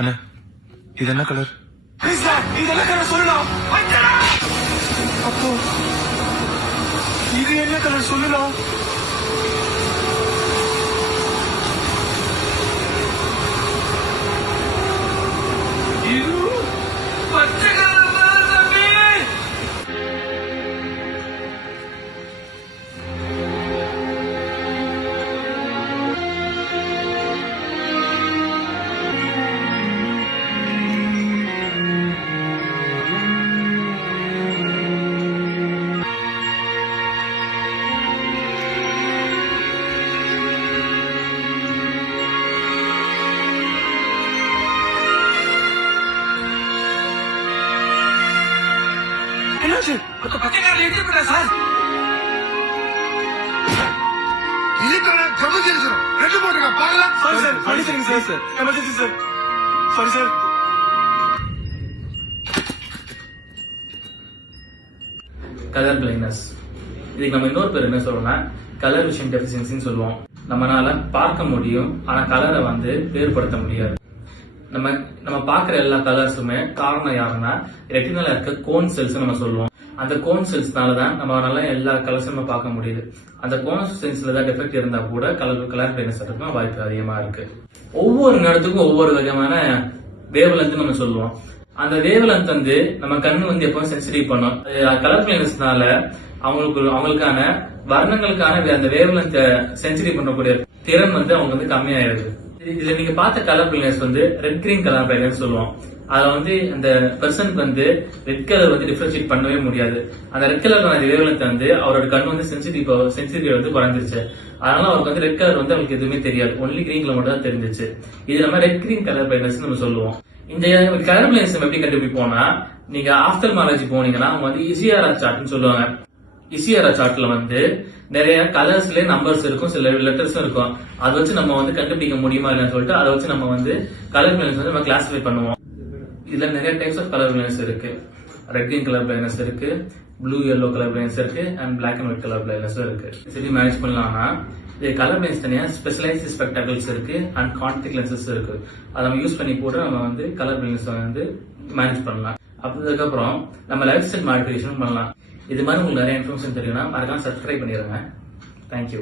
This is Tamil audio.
அண்ணா இது என்ன கலர்? இது என்ன கலர் சொல்லலாம். அப்போ இது என்ன கலர் சொல்லலாம். இது பச்சை கலர் தம்பி. என்னாச்சு? பச்சைக்காரர் எடுத்துக்கிட்டா சார். ரெண்டு போட்டுங்க பார்க்கலாம். சாரி சார், மன்னிச்சிருங்க sir. Sir emergency sir. Sorry sir. Colour blindness. இதுக்கு நம்ம இன்னொரு பேர் என்ன சொல்றோம்னா கலர் விஷன் டெஃபிஷியன்சின்னு சொல்லுவோம். நம்மளால பார்க்க முடியும், ஆனா கலரை வேறுபடுத்த முடியாது. நம்ம பாக்குற எல்லா கலர்ஸுமே காரணம் யாருன்னா ரெட்டினால இருக்க கோன் செல்ஸ் நம்ம சொல்லுவோம். அந்த கோன் செல்ஸ்னாலதான் நம்மளால எல்லா கலர்ஸுமே பார்க்க முடியுது. அந்த கோன் செல்ஸ்ல தான் டெஃபெக்ட் இருந்தா கூட கலர் பிளைண்ட்னஸ் இருக்கும் வாய்ப்பு அதிகமா இருக்கு. ஒவ்வொரு நேரத்துக்கும் ஒவ்வொரு விதமான வேவ் லென்த் நம்ம சொல்லுவோம். அந்த வேவ் லென்த் நம்ம கண்ணு எப்பவும் சென்சிட்டிவ் பண்ணும். கலர் பிளைண்ட்னஸ்னால அவங்களுக்கான வர்ணங்களுக்கான அந்த வேவ் லென்த் சென்சிட்டிவ் பண்ணக்கூடிய திறன் அவங்க கம்மியாயிருது. இதுல நீங்க பார்த்த colour blindness red green colour blindness சொல்லுவோம். அதுல அந்த பெர்சன் ரெட் கலர் டிஃபரன்ஷியேட் பண்ணவே முடியாது. அந்த ரெட் கலர் வேவ் லென்த் அவரோட கண்ணு சென்சிட்டிவ் குறைஞ்சிருச்சு. அதனால அவருக்கு ரெட் கலர் அவருக்கு எதுவுமே தெரியாது. ஒன்லி கிரீன் கலர் மட்டும் தான் தெரிஞ்சிச்சு. இது நம்ம ரெட் கிரீன் கலர் பிளைண்ட்னஸ் நம்ம சொல்லுவோம். இந்த கலர் பிளைண்ட்னஸ் எப்படி கண்டுபிடிப்போம்னா நீங்க ஆப்தல்மாலஜி போனீங்கன்னா அவங்க இசிஆர்ஆர் சார்ட்னு சொல்லுவாங்க. இசிஆர்ஆர் சார்ட்ல நிறைய கலர்ஸ்ல நம்பர்ஸ் இருக்கும், சில லெட்டர்ஸும் இருக்கும். அதை வச்சு நம்ம கண்டுபிடிக்க முடியுமா இல்லைன்னு சொல்லிட்டு அதை வச்சு நம்ம கலர் பிளைண்ட்னஸ் நம்ம கிளாஸிஃபை பண்ணுவோம். இதுல நிறைய டைப்ஸ் ஆஃப் கலர் பிளைண்ட்னஸ் இருக்கு. ரெட் கிரீன் கலர் பிளைண்ட்னஸ் இருக்கு, ப்ளூ yellow கலர் பிளைண்ட்னஸ் இருக்கு, and black and white colour blindness இருக்கு. சரி மேனேஜ் பண்ணலாம்னா இது கலர் பிளைண்ட்ஸ் தனியா ஸ்பெஷலைஸ்ட் ஸ்பெக்டாக்கிள்ஸ் இருக்கு அண்ட் கான்டாக்ட் லென்சஸ் இருக்கு. அதை நம்ம யூஸ் பண்ணி கூட நம்ம கலர் பிளைண்ட்னஸ் மேனேஜ் பண்ணலாம். அதுக்கப்புறம் நம்ம லைஃப் ஸ்டைல் மாடிஃபிகேஷன் பண்ணலாம். இது மாதிரி உங்களுக்கு நிறைய இன்ஃபர்மேஷன் தெரியும்னா மறக்காம சப்ஸ்கிரைப் பண்ணிடுங்க. தேங்க்யூ.